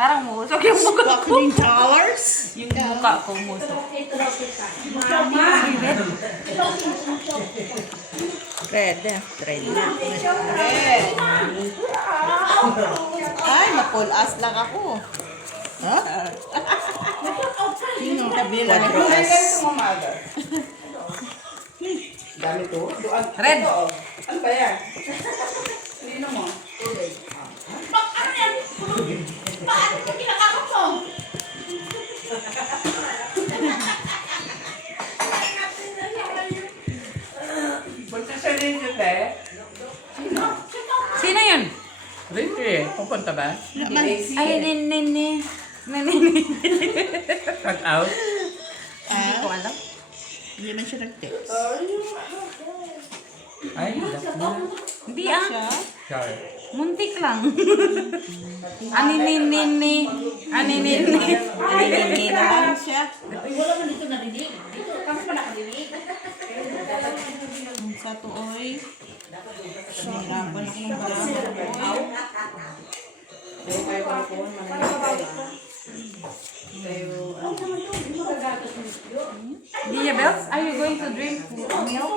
Parang musok yung mukha ko. Sparkling towers. Yung mukha ko musok. Red. Red na. Red. Ay, mapulas lang ako. Ha? Sino kabila na pulas? Dami to. Doon. Red. Ano ba yan? Sino mo? Tubig. Ano yan? Paano ko kinakakap mo? Punta siya rin yun eh. Sino yun? Ricky, pupunta ba? Ay, nini. Cut out? Hindi ko alam. Hindi man siya nag-text. Ay, last na. Hindi ah. Sorry. Muntik lang. Aninini. Aninini. Hindi naman siya. Ay, wala man dito narinig. Dito, kami pa nakarinig. Sa tuoy. Sinirapan ako ng barang. Gia Bells, are you going to drink milk?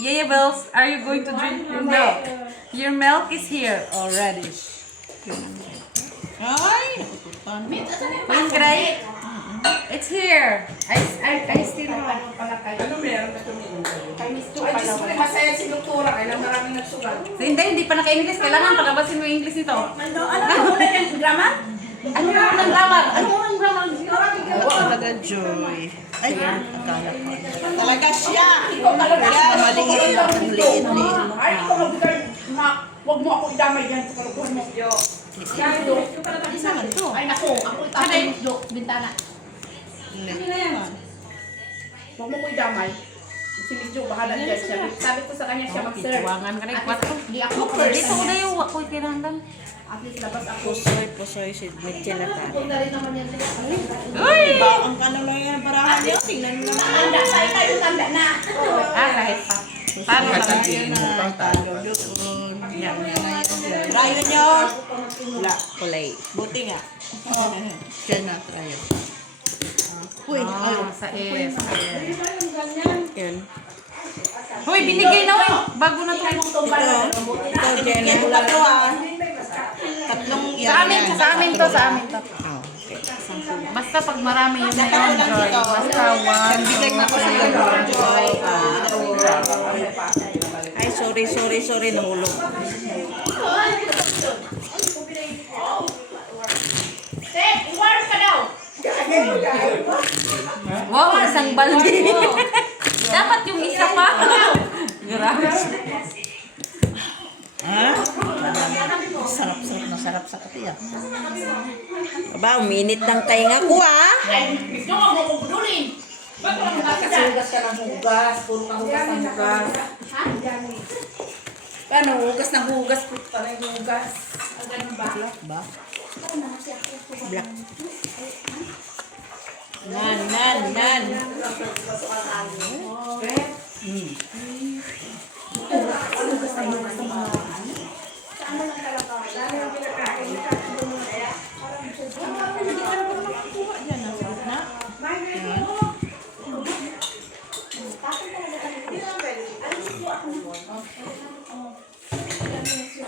Yaya Bells, are you going to drink your milk? Your milk is here already. Ay, nakututan. Queen Gray, it's here. I still have. Ano meron na tumingin kayo? Kay Miss Tu Ay, pala. Diyos ko, masaya si Doktora. Kailang maraming nagsugal. So, hindi pa naka-English. Kailangan pagabasin mo yung English nito. Ano muna yung drama? Ano mo ng grammar? Ano mo ng grammar? Talaga, Joy. Ay, akala ko. Talaga siya. Ikaw talaga. Kaya maliit lang ang liit-liit. Ay, ikaw magbigay. Huwag mo ako idamay dyan sa kalukuhan mo. Yan, Do. Isa man to. Ay, naku. Ako itapon mo, Do. Bintana. Huwag mo ko idamay. Si Miss Jo, bahala dyan siya. Sabi ko sa kanya siya mag-serve. Tuwangan ka na yung At kwarto. least, di ako first. Dito ko na yung wako'y kinangdan. At least, labas ako. Pusoy si Mitchelata. Kung na rin naman yan. Uy! Diba, ang ano lang yan, barahan niya. Tingnan mo naman. Tanda, tayo tayo tanda na. Ah, kahit pa. Paano Kahit lang? sabihin mo pang Talo doon. Yan, Rayo nyo. Wala, kulay. Buti nga. Siya na, rayo. Uy, Ah, ayun. sa S. Yan. Hoy, binigay na uy. Bago na tayo. Ito, Jenny. Ito to ah. Tatlong yan. Sa amin to. Oh, okay. Basta pag marami yun na yun, Joy. Basta one. Bigay na ko sa iyo, Joy. Ay, sorry. Nahulog. Sek, iwaras ka daw. Wow, isang balde. Dapat yung isa pa. Grabe. Ha? Sarap sa katiya. Aba, uminit ng tainga ko ah. Ay, gusto mo mo kukudulin. Ba't wala mo Kasi kakita? hugas ka ng hugas. Puro ka hugas ng hugas. Ha? Paano? Hugas ng hugas. Puro pa rin hugas. Ang ganun ba? Ba? Black. Nan.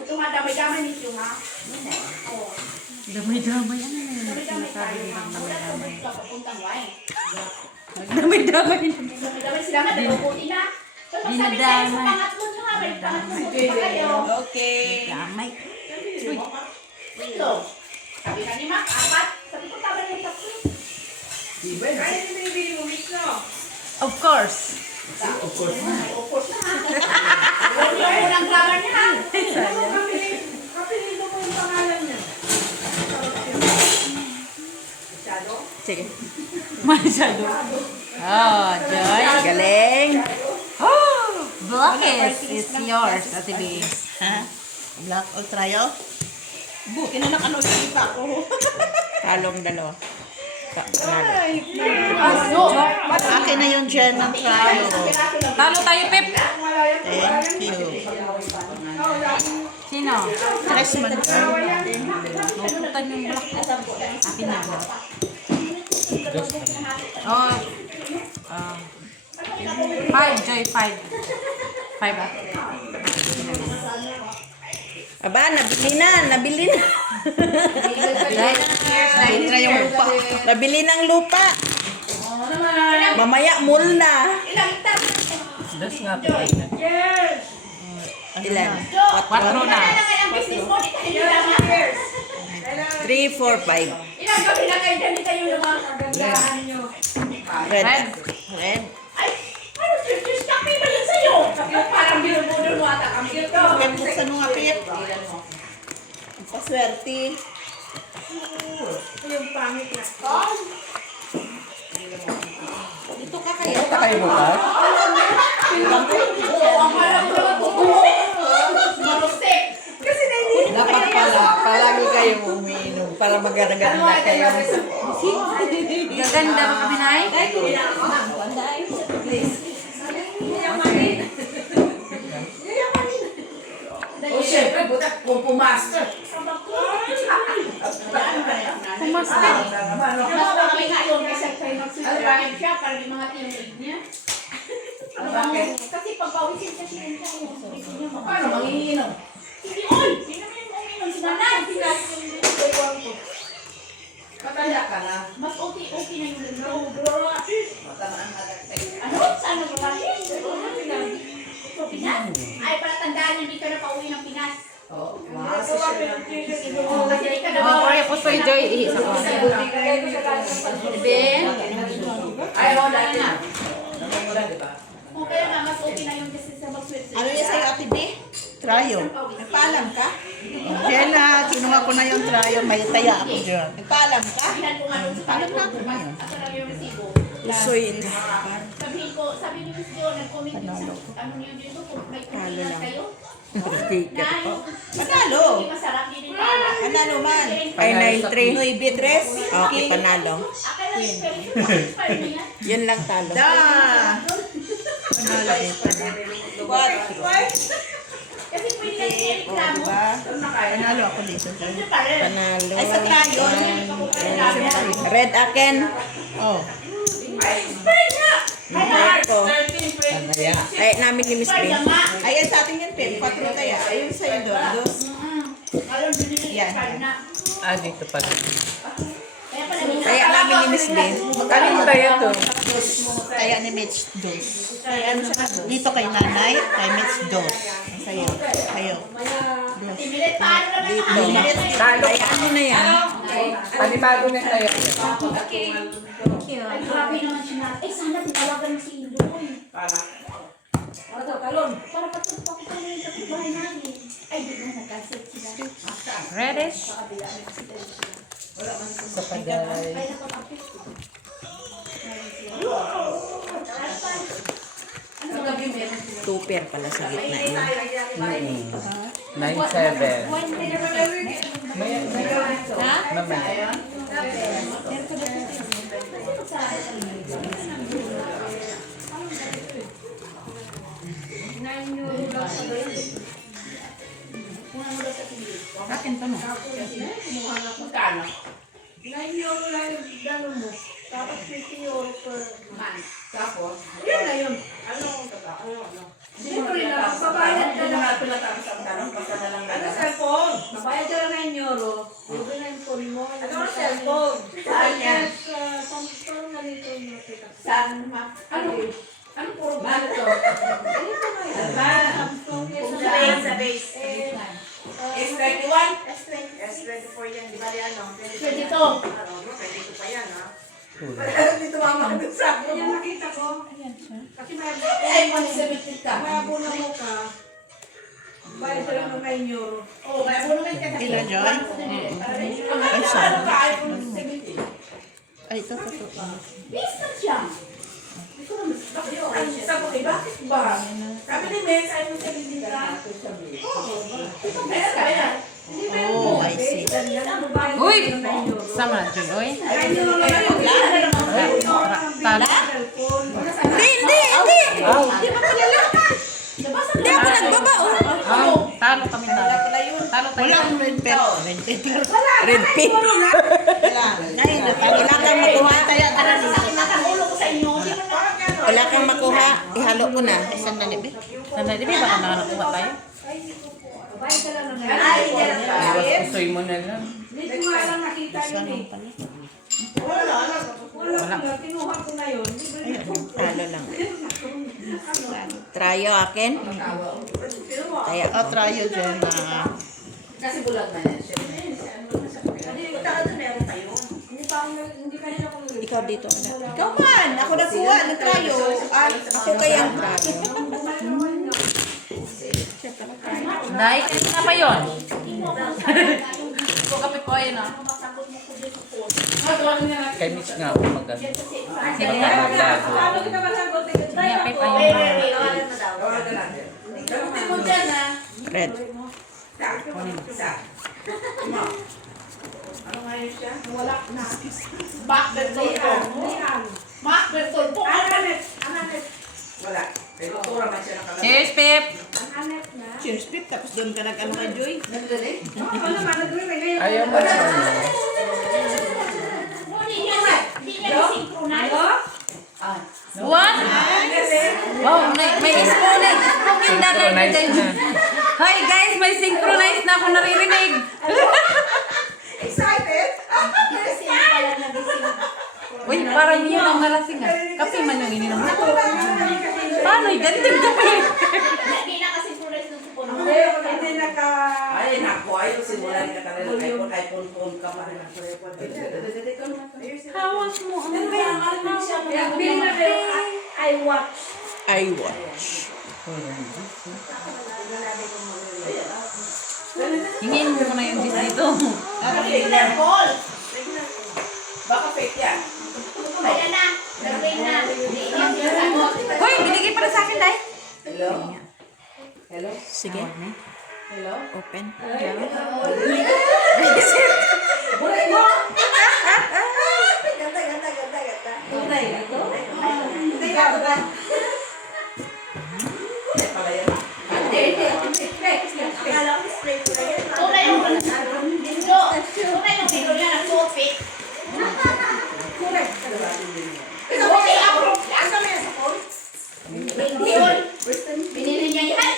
Tumadamay-damay nito, ha? Damay-damay. Ano na yun? Damay-damay tayo, ha? Wala naman ito papuntang wine. Damay-damay. Damay-damay sila nga, nagpuputi na. Pag magsabi tayo sa Dinadamay. pangatlo nyo, ha? Balik pangatlo mo pa kayo. Okay. Damay. Ito. Sabi ka ni Mac, 4. Sabi ko, tama na yung 3. Diba? Ay, hindi binibili mo mix no? Of course. Of course. Upos na, ha? Huwag niyo po ng grammar niya, ha? Kapilito mo yung pangalan niya. Masyado? Sige. Masyado. Oh, Joy. Galing. Oh, Blackest is yours, Ate B. Ha? Black or trial? Buti na nakano sa ipa ko. Talong dalawa. Akin na yung Jen ng trial. Talo tayo, Pep. Thank you. Sino? Pressman ka. Tututan yung black. Akin na. Oh. 5, Joy, 5. 5 ah. Aba, nabili na. Nabili na yung lupa. Nabili ng lupa. Mamaya mall na. Ilan? 4 na. 3, 4, 5. Ilang gabi na kayo dyan, kayo yung mga kagagahan nyo. Red. Red. Red. Ay, ano, just kami ba yun sa'yo? Parang binubudol mo ata kami ito. Yan buksan mo nga, Pip. Paswerte. Yung pangit na. Dito ka kayo. Oo, ang alam ko naman marusik. Kasi nahihirap Dapat pala, palagi kayo umiinom para maganda kayo. Gaganda ba kami, Nay? O syempre, butak kung pumaster. Pumaster. Mas kami nga yung kasi kayo magsusurvive siya para di mga tinig niya. Kasi pagpawisin kasi yun siya yung suwisin niya. Paano manginginom? Hindi, oy! Hindi naman yung uminom. Sinanay! Sinasin yung binibigay ko. Matanda ka na. Mas okay na yung lindro. Matandaan ka na. Ano? Saan nagbabahin? So, Pinas? Ay, para tandaan hindi ka na pauwi ng Pinas. Oo. Kasi siya Oo, kasi hindi ka na Oh, kaya po sa'yo, Joy. Ihisa ko. Ben? Ay, oo, dati na. Namumula, di ba? O kaya nga, mas okay na yung kasi sa mag-sweet. Ano yan sa'yo, Ate B? Trayo. Nagpaalam ka? Jenna, kinuha ko na yung trayo. May taya ako dyan. Nagpaalam ka? Sabihan ko nga doon sa Paalam na ako tao. ngayon. Ako lang yung resibo. Usoy na. Sabihin ko, sabi ni Miss Jo, nag-comment din sa, ano niyo dito, kung may kumilas kayo. Sticker Na po. yung, Panalo. hindi masarap, hindi din pala. Panalo man. Ay, 9-3. Noy Bidres. Okay, panalo. Akin na experience niya. Yun lang talo. Da! Panalo eh. Kasi pwede na siya reklamo. Diba? Panalo ako dito. Hindi pa rin. Panalo. Ay, sa trayo. Red akin. Oh. Spread nga! Kaya ko. 13 friends. Kaya namin ni Miss Spread Pring. nga nga. Ayan sa atin yan, Pim. 4 taya. Ayun sa'yo doon. Dos. Ngayon, binili Yan. spread na. Ah, dito pala. Kaya pala, Kaya namin ni Miss Lee. Kanino tayo to? Taya ni Mitch, dos. Ay, ano siya? Dito kay nanay, kay Mitch, dos. Sa'yo. Kayo. Timilit, paano naman nakakita? Talo. Kaya ano na yan? Panibago na tayo. Ay, grabe naman siya. Eh, sana tinawagan mo si Indoy. Para. Para patulpa ko tayo yung kapitbahay namin. Ay, di ba nag-cancel sila? Reddish. Sa pagdalay. Ay, nakapapit. Ano ba gabi meron sila? 2 pair pala sa gitna niya. 9-7. Mamaya. Akin to no. Magkano? 9 euro lang yung dano mo. Tapos 50 euro per month. Tapos? Yun na yun. Ano? Siyempre na, babayad ka na. Hindi na tapos ang tanong. Basta na lang Ano cellphone? Babayad ka lang 9 euro. Libre na yung phone mo. Ano ang cellphone? Saan yan? Sa Samsung na nito yung nakita. Saan, ma? Ano? Ano puro ba? Ito na yan. Samsung yan sa base. S21? S24 yan. Di ba yan, no? Pwede to. Pwede ko pa yan, ha? Dito mama dun sa akin. Yan nakita ko. Kasi Ay, 170 ka. may abuna mo ka. Bayad ka lang ng 9 euro. Oo, may abono nga ka. Ilan, Joy? Ay, saan? iPhone 17. Ay, ito. Business siya. Sabi ko, bakit ba? Sabi ni Mel, ayaw mo sabihin ka. Ito pera ka yan. Oh, spicy. Uy! Sama na, Joy. Uy. Talo. Hindi. Di ba palala? Hindi ako nagbaba. Talo kami talo. Talo tayo. Wala akong red pepper. Red pepper. Wala. Ngayon, wala kang makuha. Nakagulo ko sa inyo. Hindi mo na. Wala kang makuha. Ihalo ko na. Sandali, be. Sandali, di ba baka nakakuha tayo? Iwas kusoy mo na lang. Dito nga lang nakita yun eh. Wala. Kinuha ko na yun. Talo lang. Trayo akin. Kaya, trayo dyan na. Kasi bulag na yan. Hindi kanina ko nag- Ikaw dito. Ikaw man. Ako nakuha ng trayo. Ako kayang trayo. Dahil, kasi nga pa yun. Kape ko ayun ah. Kay Mitch nga ako maganda. Sige nga. Paano kita masagot? Kape pa yun. Red. Cheers, Pip! Cheers, Pip. Tapos doon ka nag-ano ka, Joy? Ayaw mo na. What? Wow, may synchronize. Synchronize na. Hi guys, may synchronize na ako naririnig. Uy, parang yun ang nalasing ah. Kape man yung ininom mo. Paano? Ganting kape. Ay, naku, ayaw simulan ka talaga. Ay, pon ka pa rin. Hawas mo ang I watch. I watch. Hingin mo ko na yung dis dito. Baka fake yan. Hoy, binigay para sa akin, Day. Hello? Hello? Sige. Hello? Open. Binili niya yan.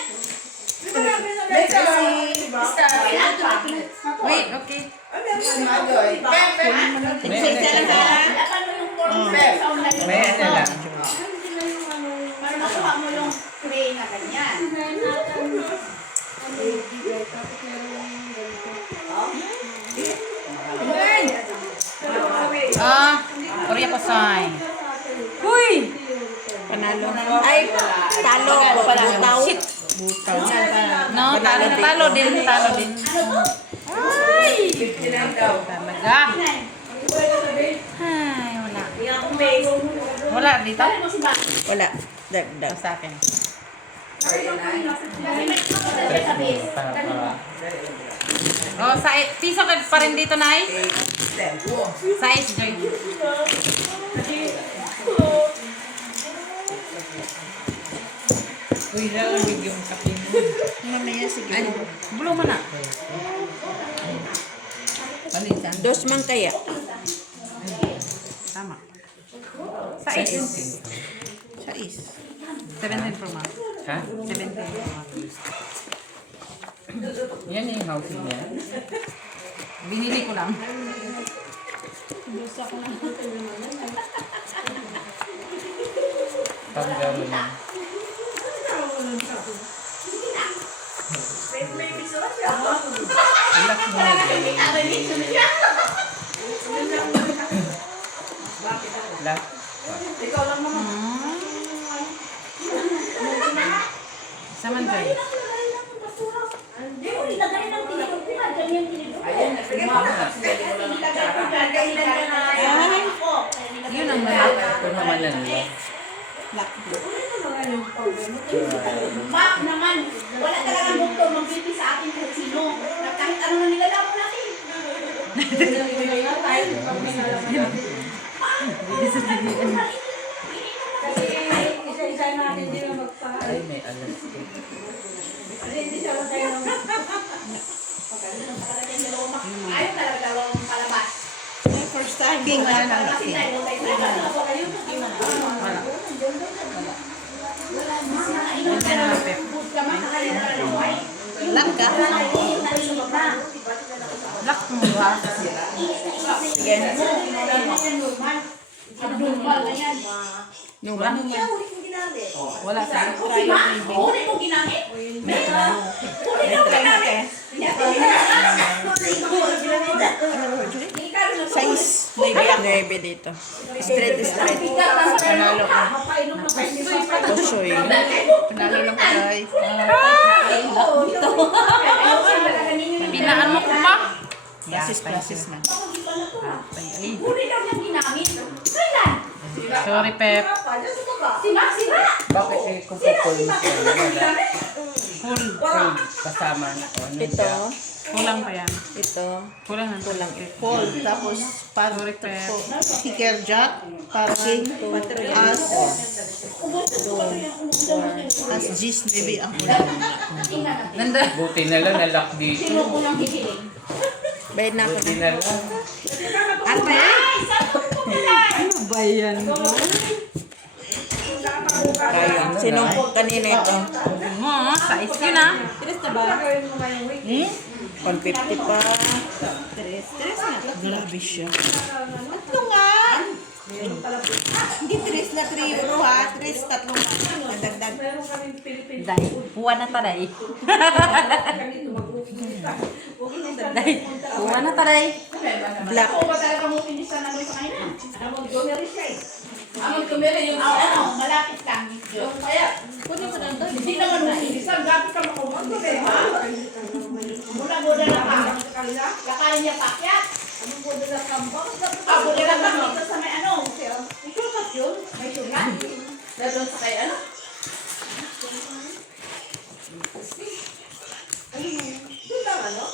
Wait, okay. May ano lang. Para makuha mo yung tray na ganyan. Korea Pasay. Huy! Panalo. Ay, talo. Butaw. Shit. No, talo din. Ay! Talaga. Ay, wala. Wala dito? Wala. Dagdag. Sa akin. Oh, sa piso ka pa rin dito, Nay? Size, Joy. Uy, lalamig yung kape mo. Mamaya, sige. Bulo mo na. Palitan. Dos man kaya. Tama. Size. Sais. 17 Pro Max. Ha? 17 Pro Max. Yan yung housing niya. Binili ko lang. Pag-gawin niya. Relax mo na dyan. Relax. Saman, Joy. Hindi mo nilagay ng tinagpuan. Ganyan tinagpuan. Ayan, nagpumama na. Yun ang malaki. Ito naman lang. Bak naman, wala talagang doktor mag-beauty sa atin kahit sino. Kahit ano na nilalaro natin. Kasi isa-isa natin din ang magpahal. Ay, may alas. Kasi hindi siya lang kayo ng... Ayaw talaga dalawang palabas. First time. King nga na laki. Langka. Lock mo ba? Sige. Abnormal na yan. Wala. Wala sa Huli mo ginamit? Huli mo ginamit? Size. 9 dito. Straight. Panalo ka. Tusoy. Panalo lang ka guys. Pinaan mo ko pa? Process na. Huli daw niya ginamit. Kailan? Sorry, Pep. Sira! Bakit eh, kung po-full mo siya? Full. Kasama na. Ano Ito. siya? Kulang pa yan. Ito. Kulang na. Kulang. Full. Tapos Sorry, Pep. sticker jack. Parking. As G's maybe ang kulang. Ganda. Buti na lang nalock dito. Sino ko lang hihiling? Bayad na ako Buti na. na lang. Ay! Saan mo pumulay? Ano ba yan? Sino kanina ito? Mo, size yun ah. 150 pa. Grabe siya. Tatlo nga. Hindi 3 na 3 euro ha. 3, tatlo nga. Dagdag. Dahil, buwan na taray. Dahil, buwan na taray. Black. Ako ba talaga mo pinisan na sa kanya? Among gumeri siya eh. Among gumeri yung malapit lang. Yung kaya, hindi naman mo pinisan. Gapit ka makumang gumeri ha? Muna-muna na ka. Lakarin niya pakyat. Buda lang kami. Ito sa may ano. May sulat yun. May sulat. Doon sa kay ano? Doon lang ano?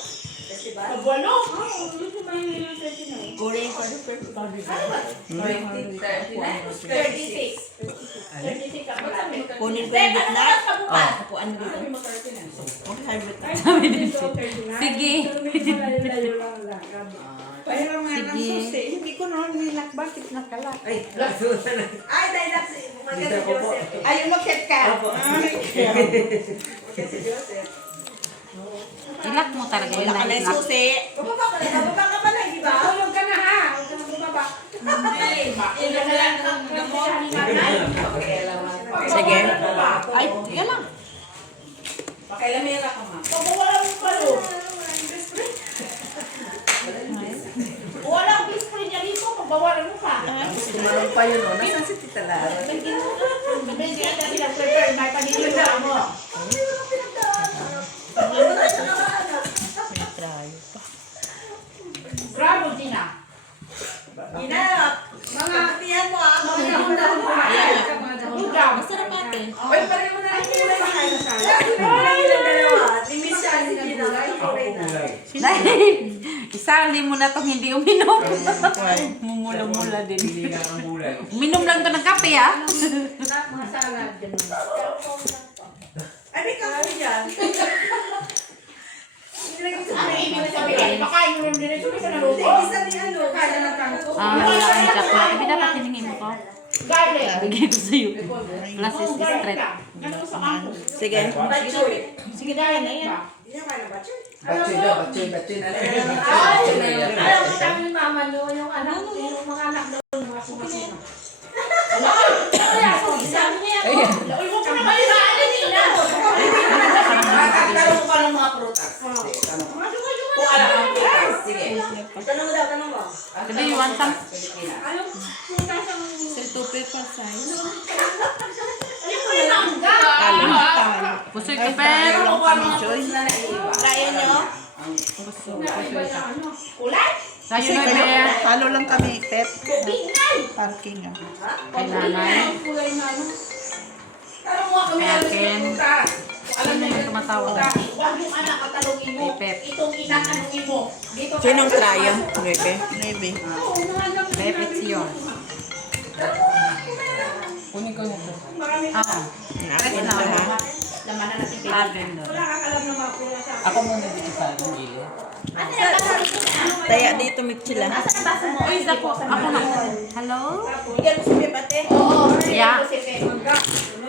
Pabuano? Goreng pa rin. 36. 36 ako lang. Kunin ko yung gitna. Upuan mo dito. Sige. Pero nga ng susi, hindi ko noon nilak. Bakit nakalak? Ay, lasunan na. Ay, dahil nasi. Dito ko po. Ayun, mag-set ka. Kasi Joseph. Ilak mo talaga yun. Wala ka na yung susi. Bababa ka pa na, di ba? Tulog ka na ha. Huwag ka na bumaba. Ilan na lang ang gamot. Sige. Ay, yan lang. Pakailamera ka ma. Wala mo palo. Walang bispray niya dito. Pagbawalan mo ka. Tumalong pa yun o. Nasaan si Tita Lara? Hindi natin pinag-prepare. May paniliwa mo. May try pa. Bravo, Gina. Inap. Mga tiyan mo ah. Mga dahon-dahon pa. Good job. Masarap natin. Uy, pareho na lang yung kulay. Ilang dalawa. Limis siya si Gina. Dahil, isali mo na itong hindi uminom. Mumula-mula din. Hindi nga ang gulay. Uminom lang to ng kape ah. Mga salad. Ay, may kape dyan. Ano ibig sabihin? Pakain mo rin din ito sa naluto. Isa ni ano, kaya ng kanto. Wala kang chocolate. Hindi dapat hiningin mo ko. Garlic. Bigay ko sa'yo. Plus is straight. Ano sa kanto? Sige. Batchoy. Sige na yan. Hindi niya kaya ng batchoy. Batsoy daw, batsoy na lang. Alam mo sabi ni mama no, yung anak, yung mga anak daw, mga sumasino. Sabi niya yan. Uy, huwag ka na malilaan na nila. Tanong mo pa ng mga prutas. Tanong mo. Kung alam ang prutas, sige. Tanong mo daw, tanong mo. Sabi, you want some? Ano? Kung kasang... Pusoy ka, Pep. Try nyo. Kulay? Sa'yo Kasi na, kayo, Pep. halo lang kami, Pep. Binay. Parking ah. Kay nanay. Kulay na ano. Tanong mo kami Kaya ang Ken. prutas. Alam mo yung tumatawag. tawag. Huwag yung anak katalungin mo. Pep. Itong ina tanungin mo. Dito ka- Sinong trayo? Bebe. Bebe. Pepets yun. Kunin ko na to. Oo. Akin na ha. Laman na natin. Lavender. Ako muna dito sa akin, Gili. Ano yung baso dito na? Taya dito, Mitchila. Asan ang baso mo? Uy, ako na. Hello? Bigyan mo si Bebe, ate. Oo. Yeah. Si Pep.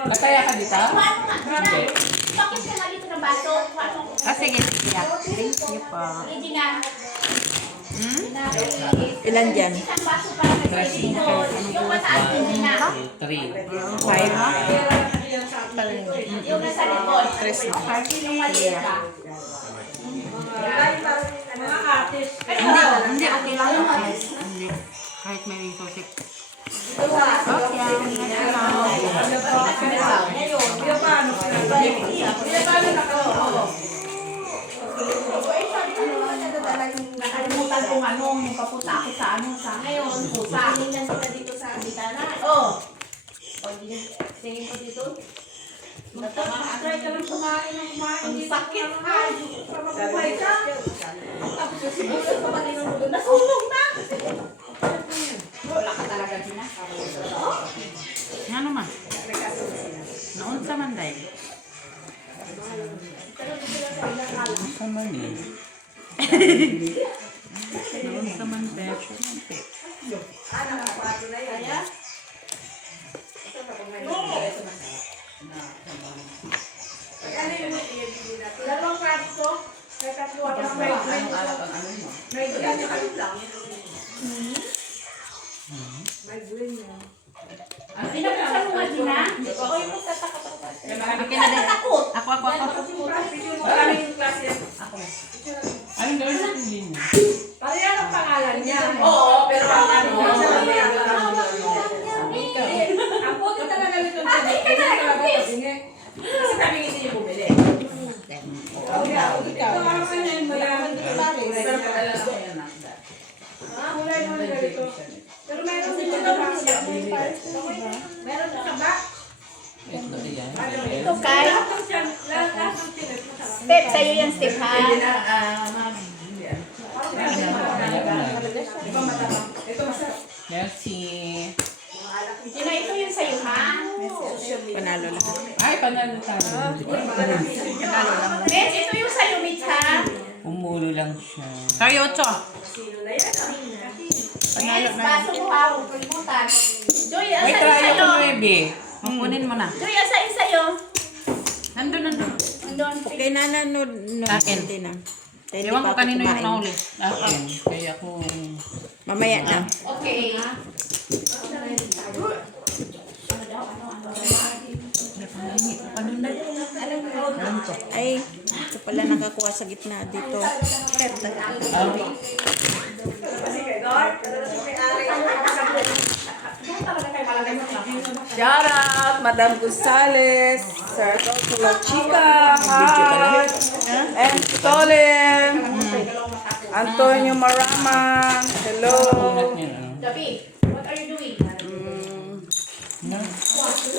Mataya ka dito? Paano nga? Hindi. Bakit ka nga dito ng baso? Paano? Ah, sige. Yeah. Thank you po. Hindi na. Ilan dyan? Isang baso para kay dito. Yung mataas hindi na. 3. 5. Yung nasa likod. Yung maliit ka. Hindi, okay lang. Hindi. Kahit may resources. Nakalimutan kong ano, yung papunta ako sa ano, sa ngayon, pusa. Tingnan kita dito sa bitana. Oo. Tingin ko dito. Try ka lang kumain ng kumain. Ang sakit. Mabuhay ka. Tapos yung sibuyas pa pati ng doon. Nasunog na! Wala ka talaga din na. Nga naman. Noon sa Manday. Sa mani. Noon sa Manday. Dalawang kwarto. Kaya tatlo ako ng may Pinapasal mo nga din na? Akin na din. Takot. Ako. Anong gawin sa hindi niya? Pareha ang pangalan niya. Oo, pero ang ano, Ang puto talaga nito. Ay, ka talaga, quiz. kasi kami hindi niyo bumili. Ito ang kanin mo yan. Pero padala ko yan na. Kulay naman ganito. Pero meron din na ba? Meron din na ba? Ito yan. Ito, Kai. Lahat ng tiyan, lahat ng tiyan. Step, sa'yo yan, Step, ha? Hindi na, Merci. Sino ito yung sa'yo, ha? Panalo lang. Ay, panalo tayo. Mitch, ito yung sa'yo, Mitch, ha? Umulo lang siya. Sorry, 8. Mitch, baso mo, ha? Huwag kalimutan. Joy, May asan yung try sa'yo? ako, baby. Kunin mo na. Joy, asan yung sa'yo? Nandun. Andun. Okay na no. Akin. Hindi na. Hindi Ewan ko pa ako kanino yung kumain. nahuli. Akin. Kaya ako... Mamaya na. Okay. Ay, ito pala nakakuha sa gitna dito. Shout out, Madam Gonzales, Circle to La Chica, Heart, and Stolen, Antonio Marama, hello. David, what are you doing?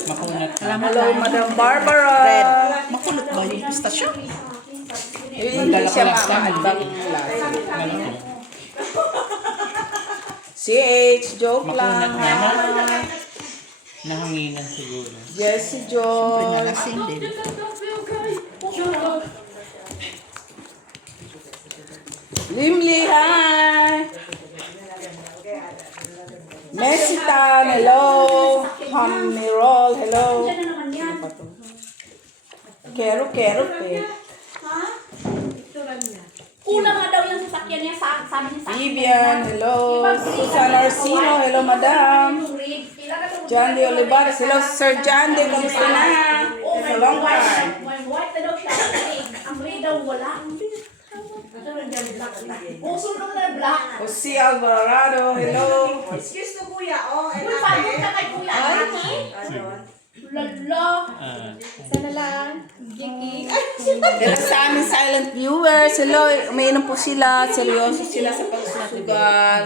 Makunat. Hello, Madam Barbara. Makulot ba yung pistasyo? Hindi siya makaandang lasa. CH, joke Makunat lang. na. Nahanginan siguro. Jessie Joy. Pinalasing din. Limli, hi! Messi Tan, hello! Hamirol, hello! Diyan na naman yan. Kero, pe. Kulang nga daw yung sasakyan niya, sabi niya sa akin. Vivian, hello! Susan Orsino, hello, madam! John de Olivares, hello, Sir John de, kamusta na? It's a long time. White na daw siya. Ang gray daw wala. Puso nung na black. Jose Alvarado, hello! Excuse to kuya. Oh, Uy, pagod ka kay Kuya Ate. Lala. Sana lang. Gigi. Hello sa aming silent viewers, hello, umiinom po sila, seryoso sila sa pagsusugal.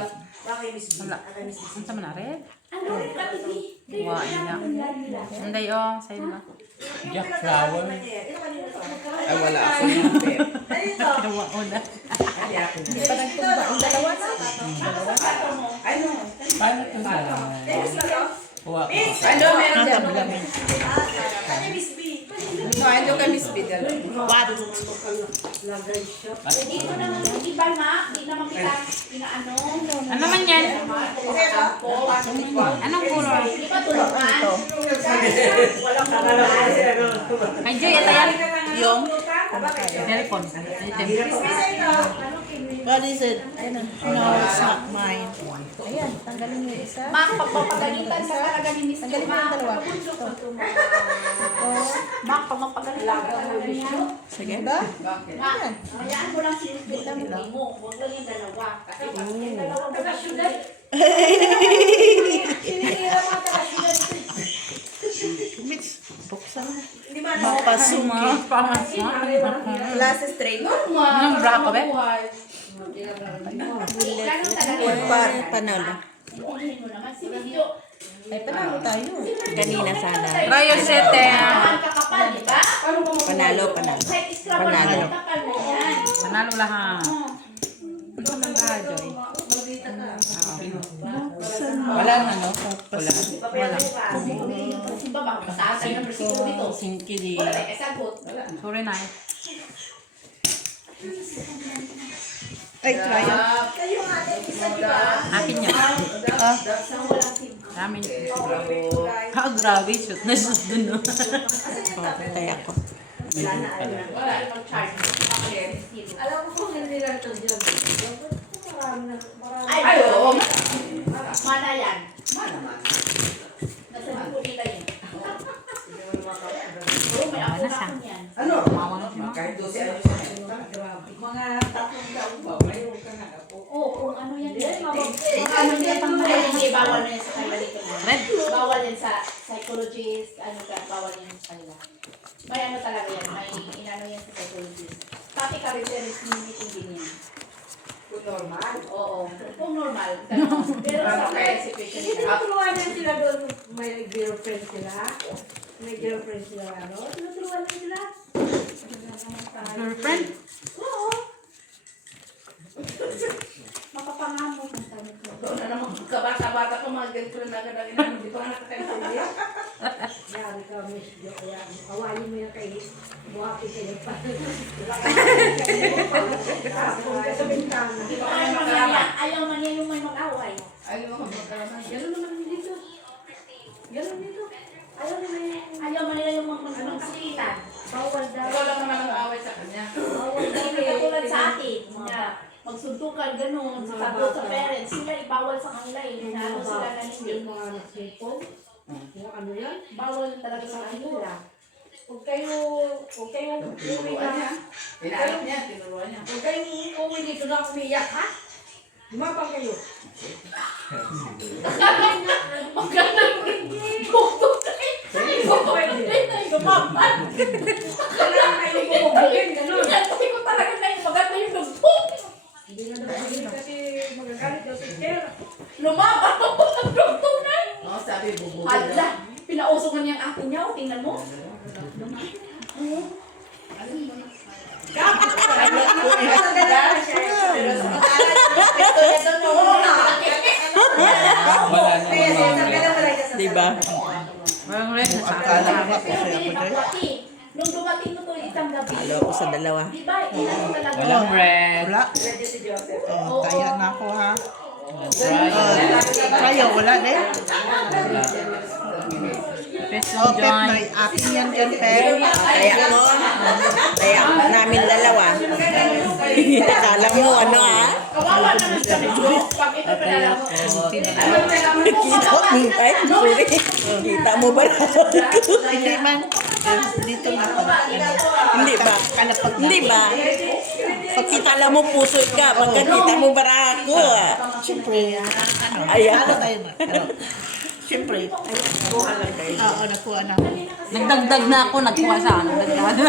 Ang sama na rin. Ano rin ka, Titi? Wow, niya. Anday, sa'yo na. Jack flower. Ay, wala Mauna. Paano ito sa... Kuha ko. Ano, meron dyan. Natablamin. No, ano ka, Miss Bidal? What? Dito naman yung iba, ma. Di naman kita inaano. Ano man yan? Anong color? Di ba tulungan? Kay Joy, ito yan. Yung? Cellphone. Item. What is it? No, it's not mine. Ma, pagpapagalitan ka talaga ni Miss Tanggalin mo yung dalawa. Ma, pagpapagalitan ka talaga niya. Sige ba? Ma, hayaan mo lang si Miss Tanggalin mo. Huwag lang yung dalawa. Kasi pag yung dalawang taga-syudad, sinihira mga taga-syudad. Mitch, buksan mo. Pasuma. Pamasa. Classes train. Anong bra ko, be? Ganun talaga. Panalo. Ipunin mo naman si Video. Ay, panalo tayo. Kanina sana. Rayo 7. Naman kakapal, di ba? Panalo. Kahit scrubber na kakapal na yan. Panalo lahat. Wala na, no? Wala. Kasi ba, baka mataas tayo ng bersikulo dito. Singkili. Wala tayo kasagot. Sorry na. Ay, trial. Kayo nga, isa di ba? Akin niya. Isang walang sim. Amin. Grabe. Shoot na shoot dun. No? Kaya ko. Wala namang charge. Alam ko kung hindi lang ito dyan. Ay, oo. Mana yan? Nasa hindi ko kita yun. Oo, may ako na ako yan. Oo, kung ano yan. Ano yan pang hindi, bawal na yan sa kanila dito na. Red. Bawal yan sa psychologist, ano ka, bawal yan sa kanila. May ano talaga yan, may inano yan sa psychologist. Pati ka reference meeting din yan. Kung normal. Oo, kung normal. ganun. Pero sa current situation Hindi nila. tinutulungan niya sila doon. May girlfriend sila. May girlfriend sila. Ano? Tinutulungan niya sila. Girlfriend? Oo. Makapangamot ang sabi ko. Ito na naman, kabata-bata ko, mga ganito na agad-agad na, hindi pa nga nakakaintindi. Yari ka, Miss Jo. Kaya awayin mo yan kay buhati kayo pa. Tapos ka sa bintana. Ayaw man niya yung may mag-away. Ayaw mo magkakaroon. Gano'n naman dito. Gano'n dito. Ayaw nila yung Ayaw man nila yung magsakitan. bawal daw. Ikaw lang naman ang away sa kanya. Bawal daw Hindi katulad sa atin. Na magsuntukan, ganun. Sasagot sa parents. Sila ibawal sa kanila eh. Ano sila na hindi. Yung mga cellphone. Yung ano yan. Bawal talaga sa kanila. Huwag kayo uwi na. Pinaalam niya, tinuruan niya. Huwag kayong uwi dito na umiyak, ha? Lumapang kayo. Maganda rin. Bukto kayo. Lumapan. Kailangan kayo bumubugin, gano'n. Kasi ko talaga na yung maganda yung lumbok. Hindi na nabugin kasi magagalit daw si Ter. Lumaban ako ng tunay. Oo, sabi, bubugin Hala, daw. pinauso niya ang akin niya. O, tingnan mo. Wala na naman. Diba? Walang red. Akala ko nga kasi ako dyan. Nung dumating mo to isang gabi. Halo ako sa dalawa. Di ba? Ilan mo talaga? Walang red. Wala. Oh, kaya na ako ha. Try. Kaya wala din. Peso Oh, Pep, John. na akin yan dyan, Pep. Kaya mo, kaya namin dalawa. Akala mo ano ha? Kawawa naman siya ni Jo. Pag ito pinala mo. Kita mo, ay, sorry. Kita mo ba? Hindi man. Dito na ako. Hindi ba? Hindi ba? Pagkita lang mo puso ka, pagkakita mo bara ako ah. Siyempre, Ayan. ano tayo na? Ano? Siyempre. Oo, nakuha na. Nagdagdag na ako. Nagkuha siya. Nagdagdag.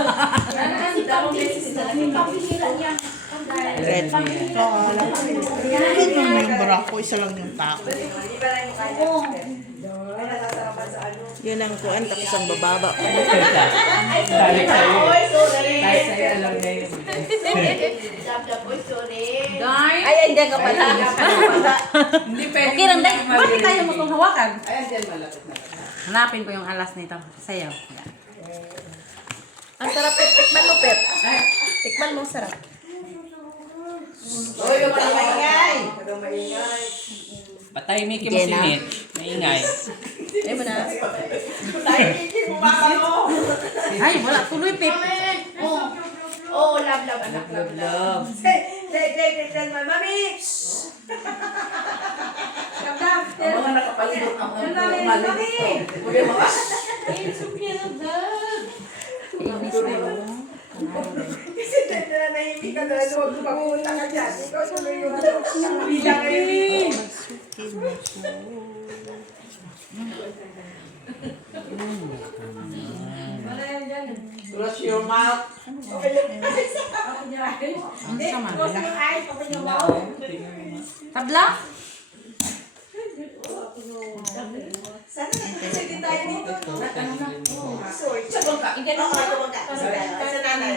Kasi pambihira niya. Red. Oo. Hindi naman yung barako, isa lang yung tao. Oo. Yun ang kuan, tapos ang bababa. Dahil sa'yo. Oy, sorry. Dahil sa'yo, alam niya love, boy, sorry. Guys. Ay, hindi ka pala. Hindi pwede. Okay lang, dahil. Bakit tayo maghawakan? Ayan, dyan, malapit na. Hanapin ko yung alas nito. Sayaw. Yan. Ang sarap, Pep. Tikman mo, Pep. Tikman mo, sarap. Uy, yung maingay. Patay Mickey mo si Jenna. Mitch. Maingay. Ay mo na. Ay, wala. Tuloy, Pip. Oh, love, anak, love. Love. Mami! Kapdam! Ang mga nakapalibot ang mga Mami! malibot. Kasi nahihimik ka na, huwag pumunta ka dyan. Ikaw tuloy yung pila ngayon. Wala yan dyan. Close your mouth. Ang sama. Close your eyes, open your mouth. Tabla? Sana kasi tayo dito. Sorry. Sabang ka. Sa nanay.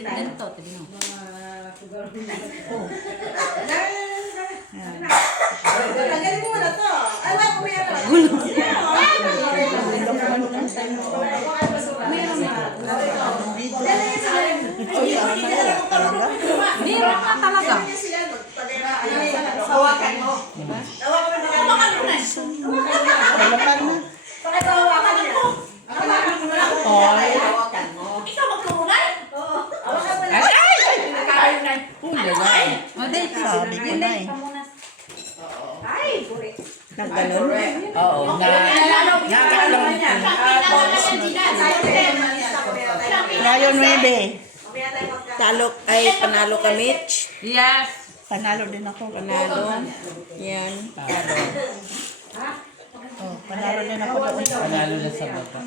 Ganito, tabi mo. Tanggalin mo muna to. Ay, wag mo yan. Meron na talaga. Hawakan mo. Hawakan mo na. Palapan na. Bakit hawakan niya? Hawakan mo. Ikaw magkurunay? Hawakan mo na. Ay! Ay! O, date. Sabi ko na eh. Ay, buri. Nagganon. Oo, nakakalang Rayon 9. Mamaya tayo magka. Talo, ay, panalo ka, Mitch. Yes. Panalo din ako. Panalo. Yan. Oh, panalo din ako doon. panalo na sa baba.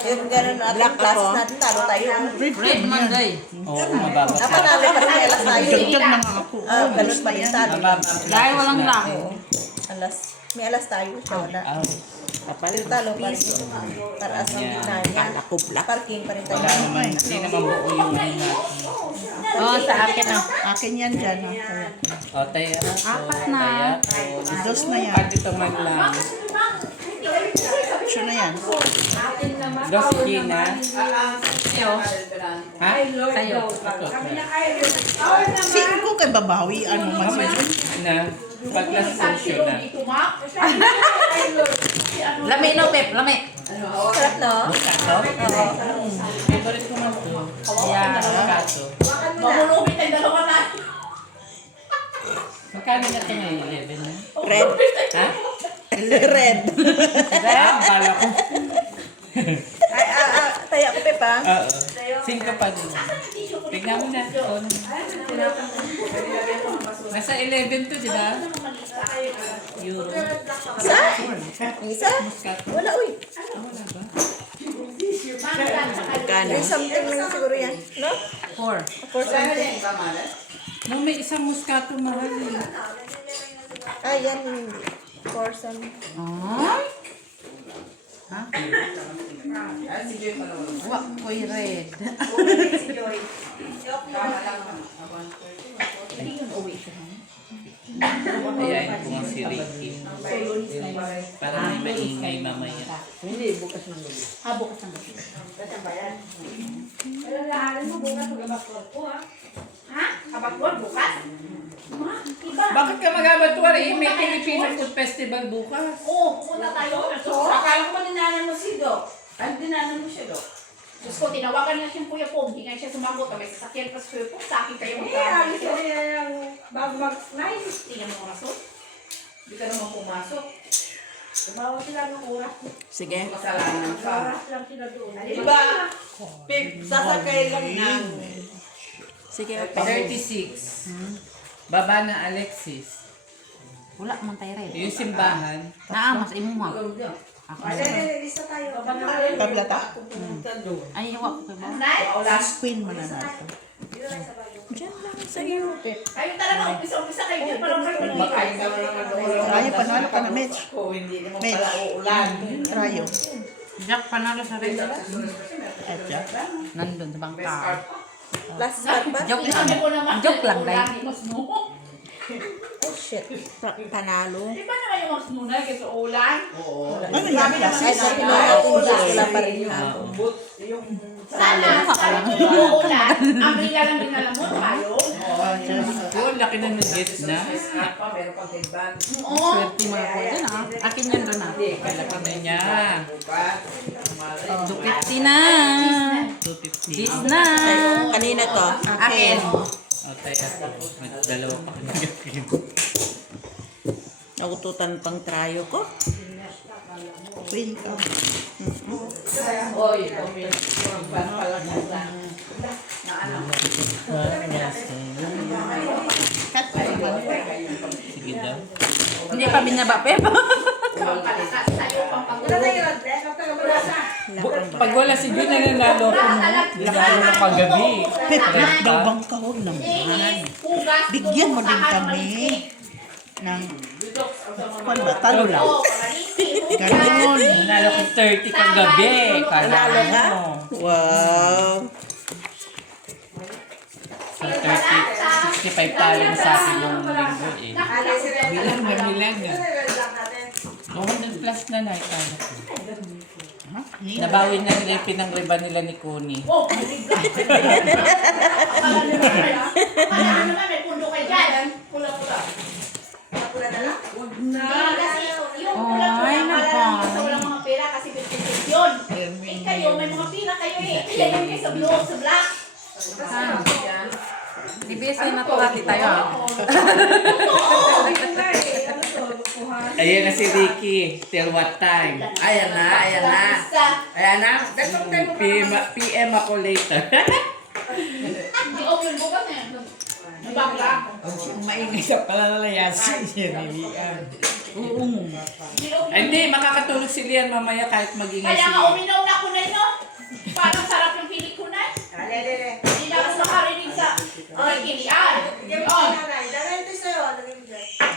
Yung ganun, black class natin, talo tayo. Red Monday. Oo, mababa Ah, pa. panalo pa rin, may alas tayo. Dagdag na nga ako. Ah, ganun pa rin talo. Mababa. Dahil walang lang. Alas. May alas tayo. Siya wala. Ah, Kapal. Talo pa rin. Para as ang gitna niya. Parking pa rin tayo. wala naman. Hindi naman buo yung ano natin. Oo, sa akin na. Akin yan dyan. O, tayo. Apat na. Dos na yan. Pati ito man lang. Sure na yan. Dos kina. Sayo. Ha? Sayo. Singko kay babawi. Ano man Mamay siya. na. Paglasensyo na. Lami no, Pep. Lami. Sarap, no? Muskato? Oo. Favorite ko man to. Yan. Muskato. Mamulupit ang dalawa na. Magkano na ito ngayon? 11 na? Red. Ha? Red. Ah, pala ko. Ay, tayo ako, Pepa. Oo. 5 pa din. Tignan mo na. Ikaw na. Nasa 11 to, di ba? Euro. Isa? Isa? Wala, uy. Wala ba? Magkano? May something lang siguro yan. No? 4. For something. No, may isang muskato mahal eh. Ah, yan hindi. For some. Ah? Ha? Wak ko'y red. Ayan ko nga si Ricky. Para may maingay mamaya. Ha? Kabagwag bukas? Bakit ka mag-abatuar eh? May Filipino Food Festival bukas. Oo, pumunta tayo. Akala ko ba dinanan mo si Doc? Ano dinanan mo siya, Doc? Diyos ko, tinawagan niya siyang Kuya Pong. Hindi nga siya sumagot. May sasakyan pa sa Kuya Pong. Sa akin kayo magkakaroon. Bago mag-night. Tingnan mo rason. Hindi ka naman pumasok. Bawal sila ng oras. Sige. Kasalanan ka. Oras lang sila doon. Diba, Pip, sasakay lang ng... Sige, okay. 36. Baba na Alexis. Wala man tayo red. Yung simbahan. Naamas, imuha. Ako. Lista tayo. Tablata. Ay, wak ko kayo. Night? Queen mo na natin. Diyan lang sa iyo, Pep. Kayo talaga, umpisa-umpisa kayo. Diyan parang kayo Makain ka naman ng Rayo, panalo ka na, Mitch. Ko, hindi naman Mitch. pala uulan. Rayo. Jack, panalo sa red. At yan. Nandun sa bangka. Last month ba? Joke lang. Joke lang, guys. Oh shit. Panalo. Di ba naman yung mas nunay kasi ulan? Ano yan? Ay, dahil wala pa rin yung Sana, yung ulan, ang bila lang din alam mo, tayo. Oh, laki na ng get na. Oo. Swerte mo ako dyan Akin yan doon Kalaki na niya. 250 na. 250. This na. kanina to. Akin. O, tayo. Dalawa pa kanagakin. Naututan pang trayo ko. Queen ka. Cut pa naman. Sige daw. Hindi pa binaba, Pep. Pag wala si Jun, nananalo ako. Nanalo na kagabi. Pep, daw bang kahon naman. Bigyan mo din kami ng kung ba, talo lang. Ganon. Nanalo ko 30 kagabi. Nanalo ka? mo. Wow. So, 65 pa rin sa akin yung linggo eh. Bilang na bilang na. 200 plus na nakikala ko. Nabawi na nila yung pinangriba nila ni Kuni. Oh, my God. Akala naman may pundo kayo dyan. Pula-pula. Pula na lang? Kasi yung pula-pula, Ay, akala nyo sa walang mga pera kasi pinipit yun. Eh kayo, may mga pila kayo eh. Kaya yung kayo sa blue, sa black. DBS ay naturati tayo Ayan na si Ricky. Till what time? Ayan na, ayan na. Ayan na. PM ako later. Hindi open bukas eh. Nabakla. Maingay sa palalayasin siya ni Lian. Hindi open. Hindi, makakatulog si Lian mamaya kahit magingay Kaya si nga uminaw na kunay no? Parang sarap yung kilig kunay. Hindi na ako makarinig sa kilian.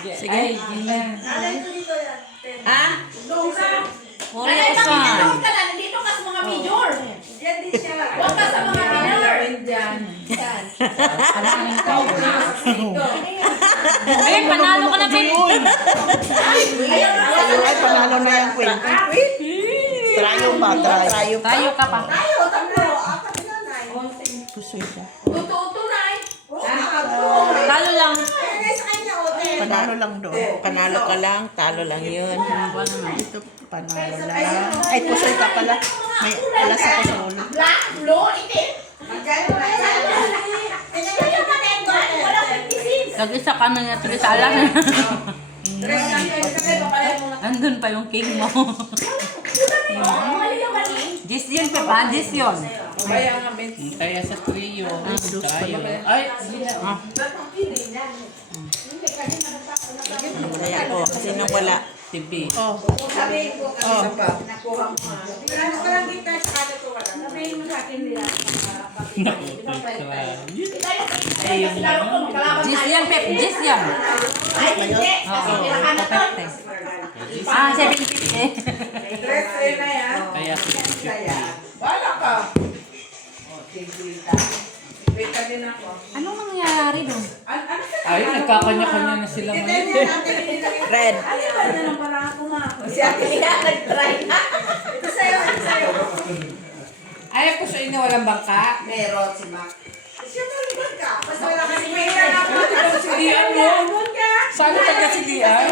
Yun. Sige. Ha? Huli Nanay, ako sa. makikita ka na. Nandito ka sa mga major. Huwag ka sa mga minor. Ay, panalo ka na, Pep. Ayun na. Ay, panalo na yung queen. Trayo ba? Trayo. Tayo ka pa. Pusoy siya. Uto-uto na eh. Talo lang. Panalo lang doon. Panalo ka lang, talo lang yun. Ito, panalo lang. Ay, pusoy ka pala. May alas ako sa ulo. Black, blue, itim. Wala 26. Nag-isa ka na niya, trisala na. Andun pa yung king mo. Dis yun, Pep, ha? Dis yun. Kaya sa trio. Tayo. Ay, Kaya ako, sino wala? TV. Oh. Dis yan, Pep. Dis yan. Ay, hindi. Kasi pinakan na to. Ah, 750. Kaya Anong nangyayari doon? ay, nagkakanya-kanya na sila ngayon. Red. Ay, ako sa inyo walang bangka. Silian mo. Saan taga silian?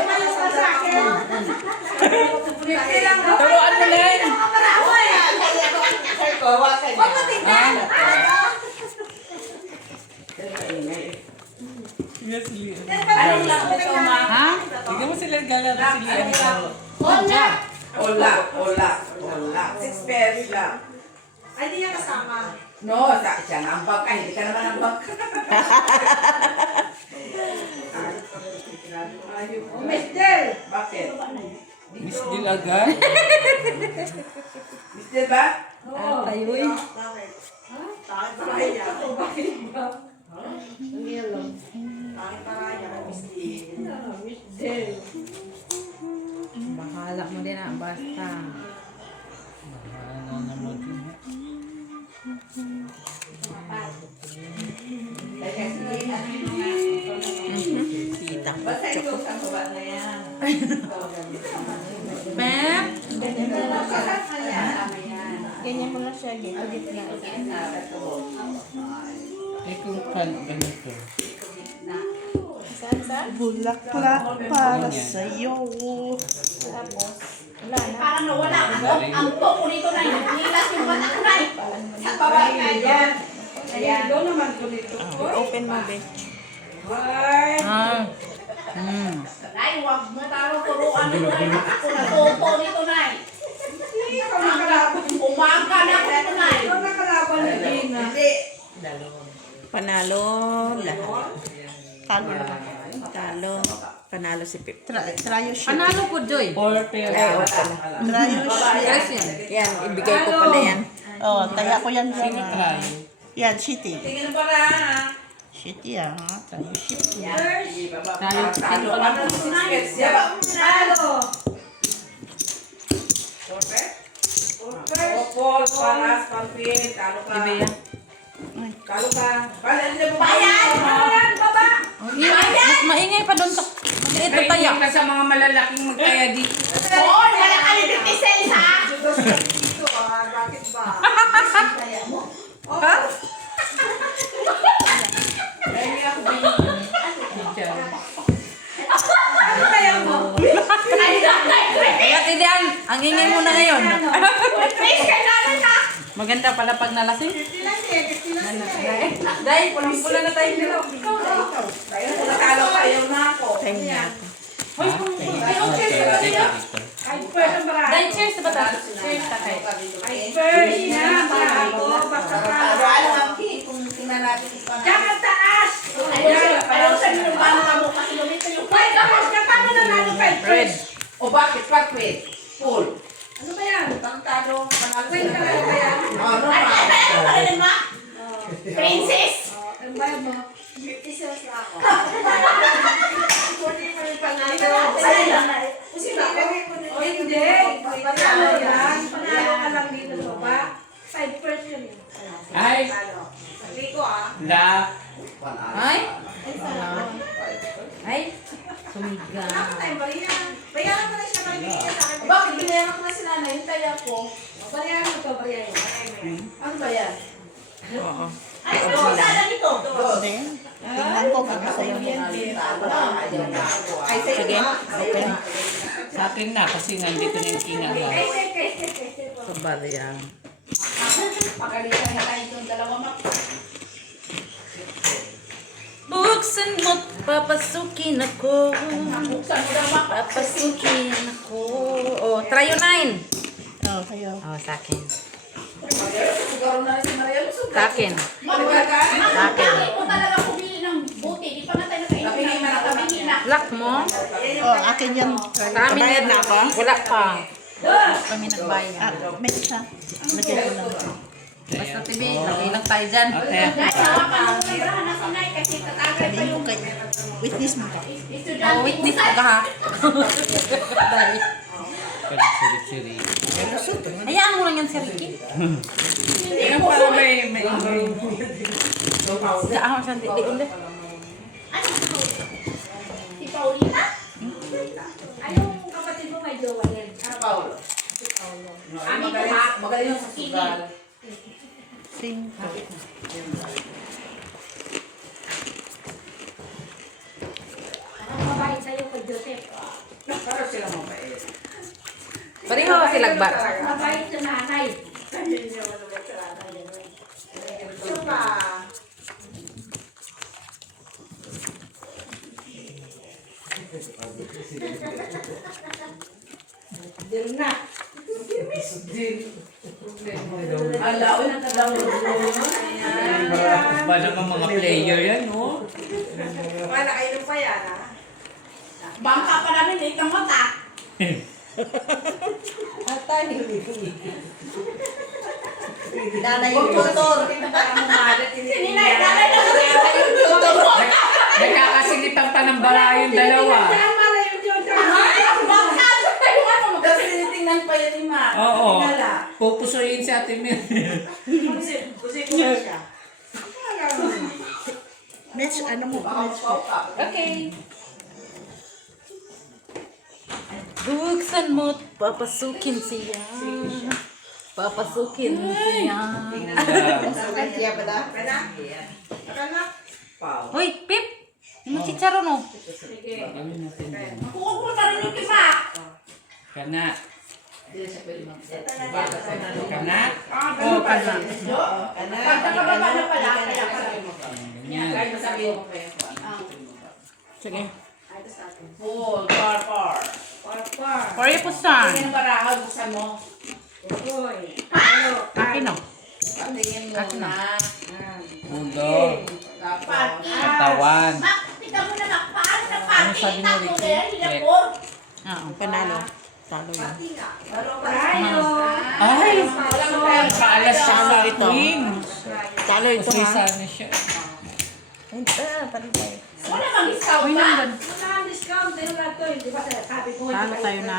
Turuan mo na yun. Yes, silian. Ha? Tignan mo sila gala na silian. Hola. 6 pesos lang. Ay, di niya kasama. No, siya nga ang bangka. Hindi ka naman ang bangka. Miss Del! Bakit? Miss Dilaga. Miss Del ba? Tayo'y. Bakit? Bakit pa kaya? Bakit ba? Bakit pa kaya? Miss Del. Bahala mo din basta. Ano naman din. kotse ko. Ma'am? Ganyan mo lang siya, gitna. Eh kung ganito. Saan? Bulaklak para sa'yo. Parang nawala ang toko nito na yun. Nilas yung mata ko na yun. Sa baba na yan. Ayan. Doon naman ko dito. Open mo, be. Ah. Nay, huwag mo taro turuan nito na yun. Ako na toko nito na yun. Ikaw nakalaban. Umaga na ako nito na yun. Ikaw nakalaban ni Gina. Panalo lahat. Talo lang. Talo. Panalo si Pip. Tryo shoot. Panalo po, Joy. Or pero. Ay, okay na. Tryo shoot. Guys, yan. Yan, ibigay ko pala yan. Oh, taga ko yan dyan. Sino try? Yan, shitty. Tingin pa na. Shitty ah. Tryo shoot. Tayo. Ano si Skets yan? Talo. Opol, paras, palpit, talo ka. Ibea. Talo ka. Bayan niyo ba? Bayan! Baba! Mas maingay pa doon. Maliit na tayo. ka sa mga malalaking magkaya dito. Oo, wala ka ni 50 cents ha! Dito ah, bakit ba? Ha? Dahil ako binigyan. Ano kaya mo? Ay, Kaya Tilian, ang ingay mo na ngayon. Chris, kailangan ka! Maganda pala pag nalasing. Dahil, pulang-pula na tayo nila. Kaya kung natalo kayo na ako. Time niya. Ay, first ang marami. Dahil, cheers ba tayo? Cheers ta kayo. Ay, first na. Ako, basta talo. Diyan ang taas! Ayaw sa nyo ba ang kamukha ka kilomita yung Ay, tapos na paano nanalo kay Red. O bakit? Bakit? Full. Ano ba yan? Tangtado. Wait, talaga ba yan? Ano Ay, ba? ay, ay, ano ba rin ma? Princess! Ang bayad mo? 50 cents na ako. Kunin mo yung panalo. Ay, ay, Kasi nilagay ko na. O hindi. Panalo yan. Panalo ka lang dito sa baba. 5% yun. Ay, Hindi ko ah. la. Ay? Ay? Sumiga. Ano tayo ba yan? Bayaran ko na siya para bigyan niya sa akin. Bakit binayaran ko na sila na yung taya ko? Bayaran mo to, bayaran mo. Ano ba yan? Oo. Ay, ano sana nito? Then, tingnan ko kung sa'yo. Ay, Sige. Okay. Sa akin na kasi nandito na yung kinala. Kabal yan. Pagalitan na tayo yung dalawa mak. Buksan mo't papasukin ako. Buksan mo daw mak. Papasukin ako. Oh, try yun 9. Oh, kayo. Oh, sa akin. Siguro na rin si Maria Luzon. Sa akin. Bakit mo talaga pumili ng buti? Di pa natin nakainin na nakabingin na. Lock mo. Oh, akin yan. Sa amin Bayad na ako? Wala pa. Kami nagbayad. Ah, may isa. Lagay ko lang. Basta TV, lagay lang tayo dyan. Okay. Dahil hawakan mo ng brahan na sinay kasi tatagay pa Sabihin yung mo kay witness mo ka. estudyante. Oh, witness ko ka ha. Dahil. Pero siri-siri. Hayaan mo lang yan si Ricky. Yan para may Saan ako siya di ulit. Ano? Si Paulina? Anong kapatid mo may jowa yan? Ano, Paolo? Amin ko ha? Magaling yung sa sugal. Cinco. Ang babae sa'yo kay Joseph. Para sila mabait. Pareho sila ba? Mabait sa nanay. Ito pa. Dil na. Alaw na talaw. Ba naman mga player yan, no? Wala kayo pa yan ah. Bangka pa namin eh, kang mata. Nanay yung tutor. Sininay, nanay na yung tutor mo. Nagkakasilitan pa ng bara yung dalawa. Tama na yung tutor. Bangka sa kayo ano mo. Kasi tinitingnan pa yan ni Ma. Oo. Tingala. Pupusuin si Ate Mir. Kasi ko na siya. Mitch, ano mo? Mitch ko. Okay. Buksan mo't papasukin siya. Papasukin siya. Hoy, Pip! Yung chicharon oh. Gawin natin yan. Huwag mo marunong kita. Kana. Kana. Oh, kana. Pagkakababa na pala, kaya pala. Ganyan. Sige. Full, par. Pari po saan? Tingin ang baraha, buksan mo. Akin oh. Tingin mo na. Ulo. Dapat. Katawan. Mak, kita mo na mak, paano na Ano sabi mo, pakita mo Ricky? yan? Hilapon. Panalo. Talo yun. Ay! Walang Kaalas siya sa ito. queen. Talo ito Kasi ha. sana siya. Wala bang discount Uy, ba? nandun. Talo tayo na.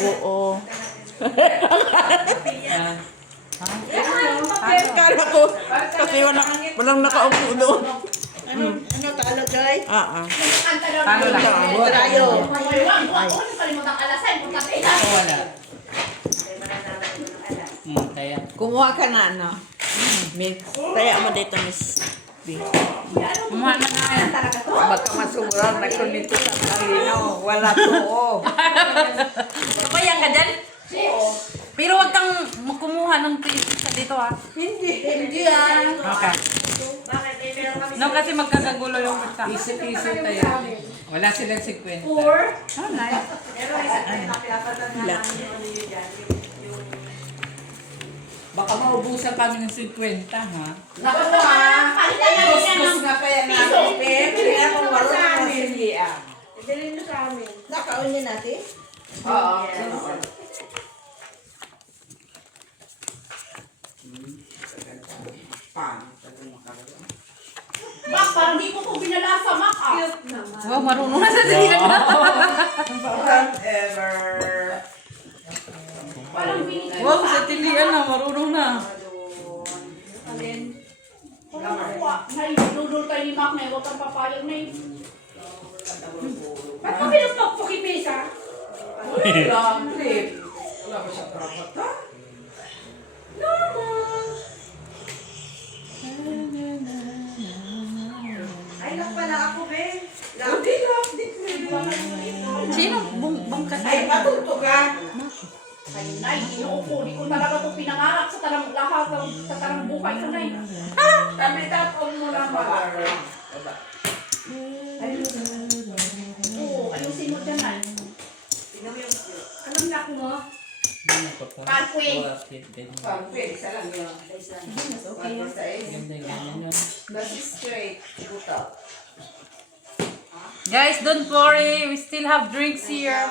Oo. Kala ko, kasi walang nakaupo doon. Ano talo, Joy? Kanta daw Paano na- lang? Tayo. Huwag kalimutan alasan. Kung kapit ha. Ako wala. Kaya. Kumuha ka na, ano? Miss. Kaya mo dito, Miss. Kumuha na nga yan. Baka masuburan na ko nito sa talino. Wala to. Kapayang ka dyan? Pero wag kang kumuha ng pizza dito ah. Hindi ah. Okay. No, kasi magkakagulo yung pizza. Piso-piso tayo. Wala silang 50. Four. Oh, nice. Baka maubusan kami ng 50, ha? Naku ah. Palitan na rin yan ng na pa yan piso. Pero yan kung marunong na siliya. Nakaunin natin? Oo. Mak, parang di ko binalasa, Mak ah. Wow, marunong na sa tinilan na. Ever. Parang binigay. Wow, sa tilian na, marunong na. Nai-dudol tayo ni Mac na huwag kang papayag na eh. Ba't kami nagpapakipisa? Long trip. Wala ba siya karapata? Ay, lang pala ako, Ben. Hindi lang. Sino? Bungkas. Ay, matuto ka. Ayun na, inuupo. Di ko talaga ito pinangarap sa talang lahat sa talang buhay ko na eh. Tabi-tapon mo lang ba? Oo, ayusin mo dyan na. Alam na ko mo. Parkway. Pwede, isa lang yun. That's straight. Buto. Guys, don't worry. We still have drinks here.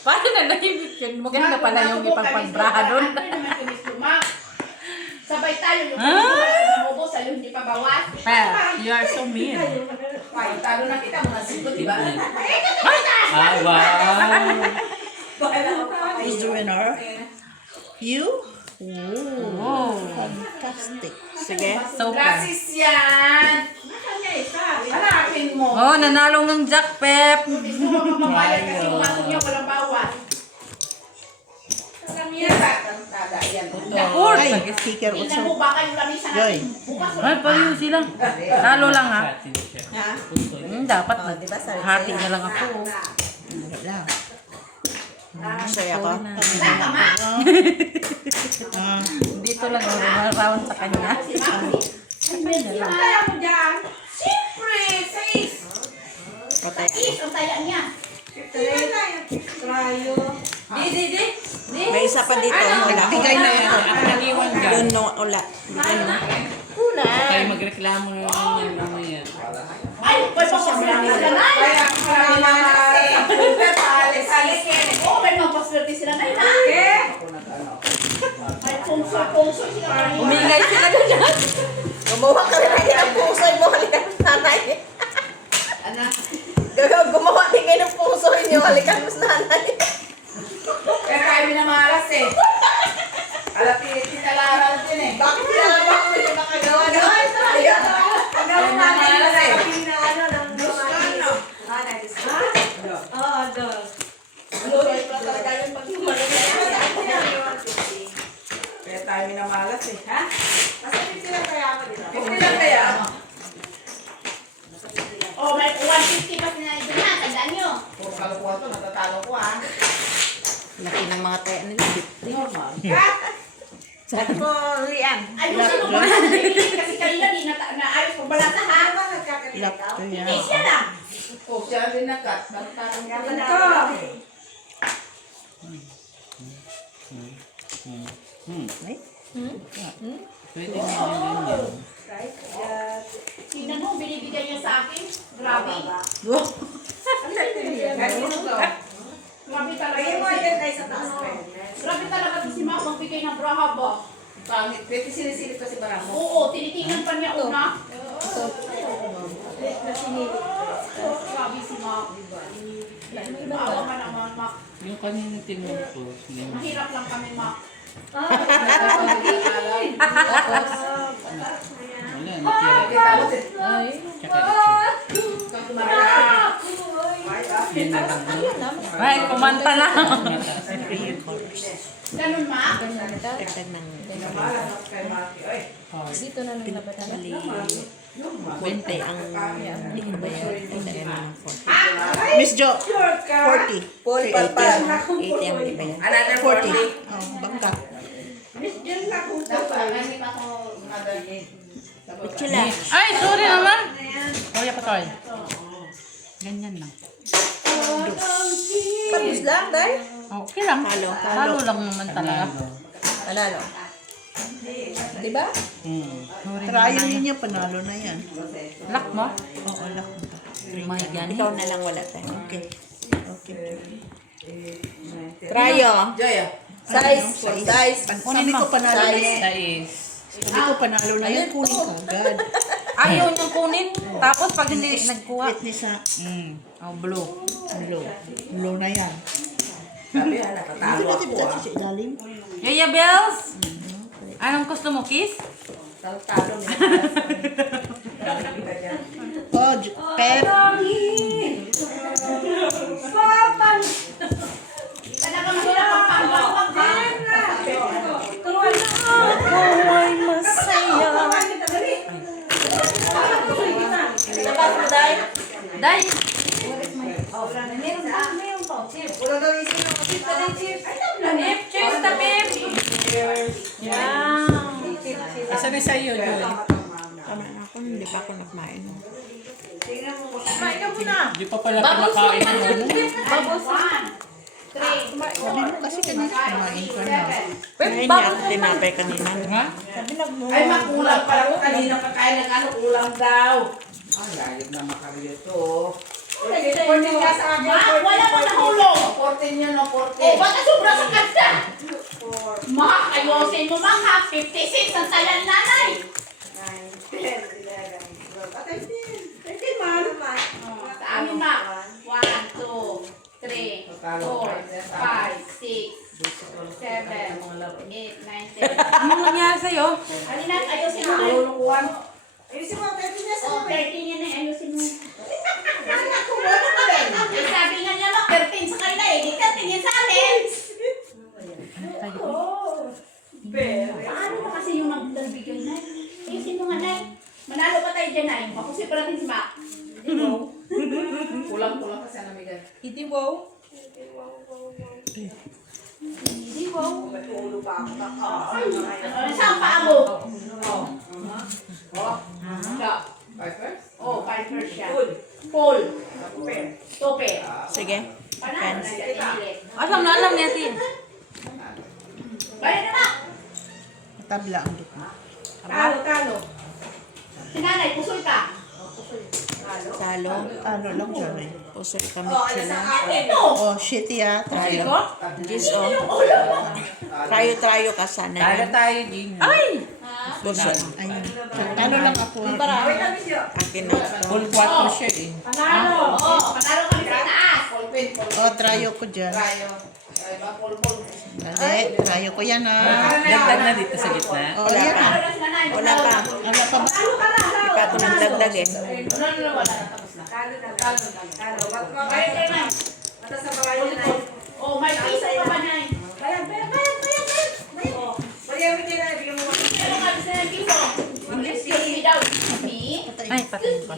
Paano na nahimik yun? Maganda pala yung ipagpagbraha doon. Sabay tayo yung mo sa'yo hindi pa bawas. You are so mean. Talo na kita mga sigot, di ba? Ah, wow! Is the winner? You? Wow. Fantastic. Sige. So fun. Gratis yan! Hanapin mo. Oh, nanalong ng Jack Pep. Gusto mo mamamayag kasi umatong niya walang bawas. Of course. Ay, sticker Tingnan also. mo baka yung lamisa Joy. natin. Bukas Ay, paliw sila. Talo lang ha. Ha? Dapat hati na lang ako. Wala. Masaya ka? Dito lang ako round sa kanya. Ang taya mo dyan. Siyempre, sis! Patay. Is, ang taya niya. Di. May isa pa dito. Wala. Bigay na yan. Ang naniwan ka. Yun, no, wala. Bigay na. Tayo magreklamo na lang yan mamaya. Ay, may papaswerte sila na. Kaya kami na paalis-alis yan. Oo, may papaswerte sila na. May pungsoy sila na. Umingay sila doon. Gumawa ka rin ng pusoy mo. Halikan mo sa nanay. Gumawa din kayo ng pusoy niyo. Halikan mo sa nanay. Kaya kayo minamaras eh. Tinalaran din eh. Bakit tinalaran mo yung nakagawa na? Ayun. Ang gawin natin. tayo minamalas eh. Ha? Nasa 50 lang kaya ako dito. 50 lang kaya. Oh, may 150 pa sinayad na. Tandaan nyo. Puro kalukuhan to, natatalo ko ah. Laki ng mga tayo nila. Normal. Sabi mo, Rian. Ayusin mo ba na kasi kanina di naayos ko balata ha? Ano ba nagkakalit Lap ikaw? to Hindi yan. siya lang. Oh, siya din nagkat. Natatalo Kaya ko. pala ako. Ay, Pwede na yun. Right? Yan. Tingnan mo, binibigay niya sa akin. Grabe. Ang laki niya. Ganun to. Grabe talaga. Lagyan mo yan tayo sa taas. Grabe talaga to si Mama magbigay ng braha ba? Pangit. Pwede sinisilip kasi maramo. Oo, tinitingnan pa niya una. Grabe si Mama. Maawa ka naman, Ma. Yung kanina tinong ko. Mahirap lang kami, Ma. Wala, natira. Tsaka ito. Yun na lang. Ay, kumanta na. Ganun, Ma? Dagdag ng mali. 20 ang hindi ko bayad. Dagdag ng 40. Miss Jo, 40. 80 ang hindi bayad. Another 40. 40. Oh, bangka. Dapat, hindi pa ako mother aid. Kutsula. Ay, sorry naman. Kuya Patoy. Ganyan lang. Patis lang, day. Okay lang. Halo. Halo lang naman talaga. Panalo. Diba? Trial niya, panalo na yan. Lock mo? Oo, lock mo pa. My God. Ikaw na lang wala tayo. Okay. Okay. Trayo. Joya. Size. Sabi ko panalo na yan. Sais. Sabi ko panalo na yan. Kunin ko agad. Ayaw niyang kunin. Tapos pag hindi nagkuha. Witness sa Oh, blue. low. Low na yan. Sabi, Dito natatalo na ako dito ah. sa ilalim. Yaya Bells? Anong gusto mo, kiss? Talo niya. Oh, Pep. Talaga mahirap ang pangwagwag, ha? Buhay masaya. Labas mo, Day. Day. Wala daw isip ng chip pa din chip. Pip, cheers na Pip. Asan na sa'yo, Joy? Tama na ako. Hindi pa ako nagmain. Kumain ka muna. Hindi pa pala pinakain mo. One, three, Sabi mo kasi kanina kumain ka na. Kain niya ako tinapay kanina. Ha? Ay, makulang pala ko. Kanina pagkain ng ano, kulang daw. Ang layag na makaryo to. 14 ka sa akin. Ma, wala mo nahulog. 14 yun, no? 14. Oh, ba't sobra sa kanta? Ma, ayusin mo, Ma, ha? 56 ang sayan nanay. 9, 10, 11, 12. At 13. 13 man. Sa amin, Ma. 1, 2, 3, 4, 5, 6, 7, 8, 9, 10. Ano nangyari sa'yo? Halina, ayusin mo, Nay. Lulukuhan. Ayusin mo, 13 years Oh, old. 13 yan, Nay. Ayusin mo. Kumain ka rin. Eh, sabi nga niya, Ma, 13 sa kanila eh. Di 13 yan sa amin. Paano na kasi yung nagbigay, Nay? Ayusin mo nga, Nay. Manalo pa tayo dyan, Nay. Makusip pa natin si Ma. Kulang-kulang kasi namigay. Hindi wow. Ulo pa ako. Saan pa mo? Oh, Siya. Piper? Oh, Piper siya. Paul. Tope. Sige. Panalo na siya. Tinilit. Alam niya, Tin. Bayan na, Ma. Tabla ang dito. Talo. Si Nanay, pusoy ka. Talo. Ano lang dyan eh. Pusoy kami Oh, ano sila. sa akin? Ito. Oh, shit ya. Trayo. Gis o. Trayo ka sana. Tala tayo, Gina. Ay! Pusoy. Ayun. Ano lang ako. Wait lang, Miss Jo. Akin na ito. Full 4 siya eh. Panalo. Oo, panalo kami sa taas. Polpin, polpin. Oh, tryo ko dyan. Rayo. Ay, ba, polpol. Dali, tryo ko yan ah. Dagdag na dito sa gitna. Oh, yan ah. Panalo na si Nanay. Wala pa. Ano pa ba? Hindi pa ako nagdagdag eh. Wala. Tapos na. Talo. Bayan kayo, Nay. Mata sa babae na. Oh, may piso pa ba, Nay? Bayan. Bayan. Bayan. Bayan. Bayan. Bayan. Ay, patayin ko.